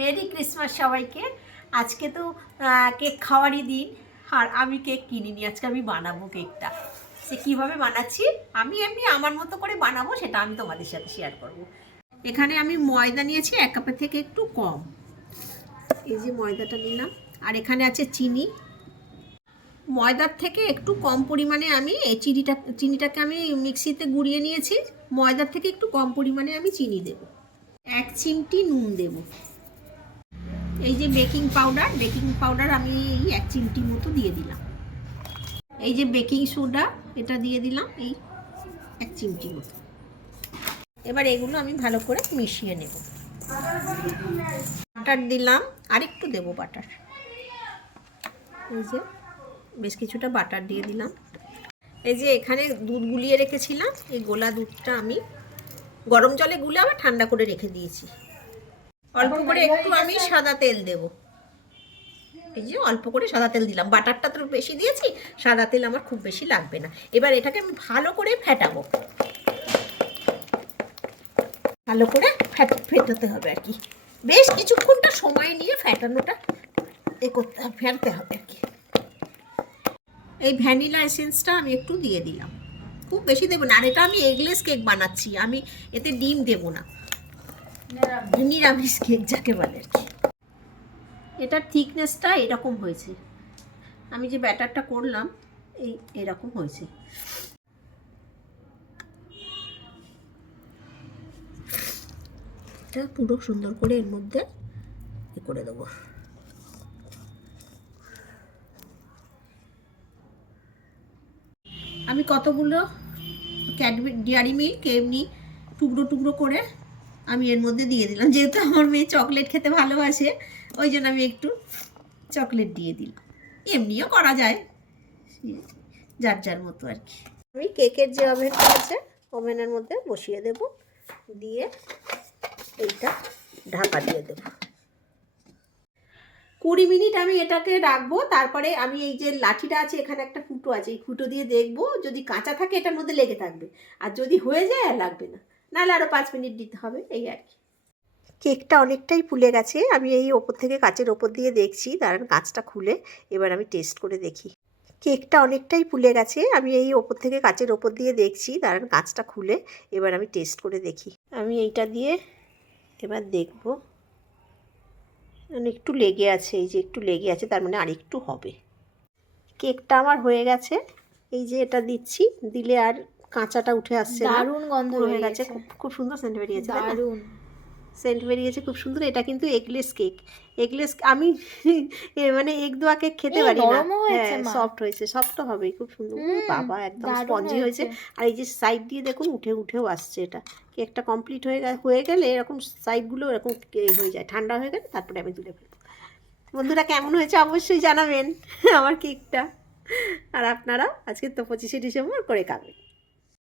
Merry Christmas সবাইকে। আজকে তো কেক খাওয়ারই দিন, আর আমি কেক কিনিনি, আজকে আমি বানাবো কেকটা। সে কীভাবে বানাচ্ছি আমি এমনি আমার মতো করে বানাবো, সেটা আমি তোমাদের সাথে শেয়ার করব। এখানে আমি ময়দা নিয়েছি 1 কাপের থেকে একটু কম, এই যে ময়দাটা নিলাম। আর এখানে আছে চিনি। ময়দার থেকে একটু কম পরিমাণে আমি এই চিনিটাকে আমি মিক্সিতে গুঁড়িয়ে নিয়েছি। ময়দার থেকে একটু কম পরিমাণে আমি চিনি দেব। 1 চিমটি নুন দেব। এই যে বেকিং পাউডার আমি এই 1 চিমটি মতো দিয়ে দিলাম। এই যে বেকিং সোডা, এটা দিয়ে দিলাম এই 1 চিমটি মতো। এবার এগুলো আমি ভালো করে মিশিয়ে নেব। বাটার দিলাম, আর একটু দেবো বাটার। এই যে বেশ কিছুটা বাটার দিয়ে দিলাম। এই যে এখানে দুধ গুলিয়ে রেখেছিলাম, এই গোলা দুধটা আমি গরম জলে গুলে আবার ঠান্ডা করে রেখে দিয়েছি। অল্প করে একটু আমি সাদা তেল দেব। এই যে অল্প করে সাদা তেল দিলাম, বাটারটা তো বেশি দিয়েছি, সাদা তেল আমার খুব বেশি লাগবে না। এবার এটাকে আমি ভালো করে ফেটাবো, ভালো করে ফেটাতে হবে আর কি। বেশ কিছুক্ষণটা সময় নিয়ে ফেটানোটা ফেলতে হবে আর কি। এই ভ্যানিলা এসেন্সটা আমি একটু দিয়ে দিলাম, খুব বেশি দেবো না। আর এটা আমি এগলেস কেক বানাচ্ছি, আমি এতে ডিম দেবো না, নিরামিষ কেক যাকে বলে আর কি। এটার থিকনেসটা এরকম হয়েছে, আমি যে ব্যাটারটা করলাম এরকম হয়েছে। এটা পুরো সুন্দর করে এর মধ্যে করে দেবো। আমি কতগুলো ডেয়ারি মিল্ক এমনি টুকরো টুকরো করে আমি এর মধ্যে দিয়ে দিলাম। যেহেতু আমার মেয়ে চকলেট খেতে ভালোবাসে, ওই জন্য আমি একটু চকলেট দিয়ে দিলাম। এমনিও করা যায়, যার যার মতো আর কি। আমি কেকের যে ওভেনটা আছে, ওভেনের মধ্যে বসিয়ে দেব, দিয়ে এইটা ঢাকা দিয়ে দেব। 20 মিনিট আমি এটাকে রাখবো। তারপরে আমি এই যে লাঠিটা আছে, এখানে একটা ফুটো আছে, এই ফুটো দিয়ে দেখবো, যদি কাঁচা থাকে এটার মধ্যে লেগে থাকবে, আর যদি হয়ে যায় আর লাগবে না, নাহলে আরও 5 মিনিট দিতে হবে, এই আর কি। কেকটা অনেকটাই ফুলে গেছে। আমি এই ওপর থেকে কাঁচের ওপর দিয়ে দেখছি, দাঁড়ান কাঁচটা খুলে এবার আমি টেস্ট করে দেখি। কেকটা অনেকটাই ফুলে গেছে। আমি এই ওপর থেকে কাঁচের ওপর দিয়ে দেখছি, দাঁড়ান কাঁচটা খুলে এবার আমি টেস্ট করে দেখি। আমি এইটা দিয়ে এবার দেখবো। একটু লেগে আছে, এই যে একটু লেগে আছে, তার মানে আর একটু হবে। কেকটা আমার হয়ে গেছে। এই যে এটা দিচ্ছি, দিলে আর কাঁচাটা উঠে আসছে না, দারুণ গন্ধ হয়ে গেছে। খুব সুন্দর সেন্ট বেরিয়েছে, দারুণ সেন্ট বেরিয়েছে, খুব সুন্দর। এটা কিন্তু এগলেস কেক। এগলেস আমি মানে এগ দেওয়া কেক খেতে পারি না। হ্যাঁ, সফট হয়েছে, সফট হবেই, খুব সুন্দর। বাবা একদম স্পঞ্জি হয়েছে। আর এই যে সাইড দিয়ে দেখুন উঠেও আসছে। এটা কেকটা কমপ্লিট হয়ে গেলে এরকম সাইডগুলো এরকম হয়ে যায়, ঠান্ডা হয়ে গেলে তারপরে আমি তুলে ফেলবো। বন্ধুরা কেমন হয়েছে অবশ্যই জানাবেন আমার কেকটা। আর আপনারা আজকে তো 25শে ডিসেম্বর করে খাবেন।